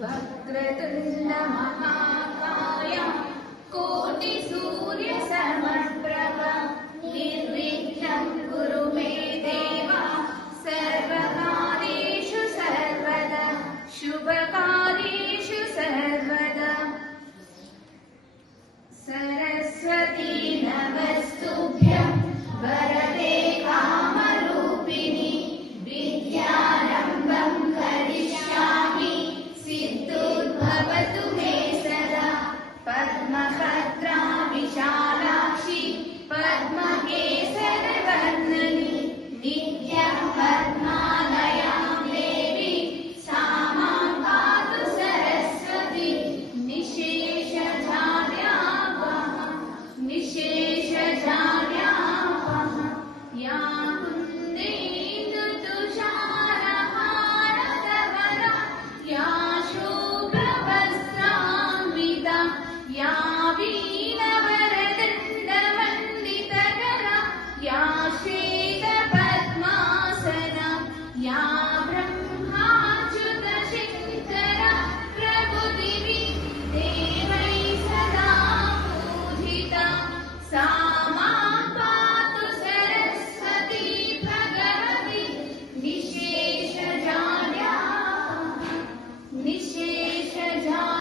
वक्रतुण्ड महाकाय कोटिसूर्यसमप्रभा निर्विघ्नं कुरु मे देव सर्वकार्येषु सर्वदा शुभकार्येषु सर्वदा। सरस्वती नमस्तुभ्यं वरदे कामरूपिणि विद्यारम्भं करिष्यामि सिद्धोद्भवतु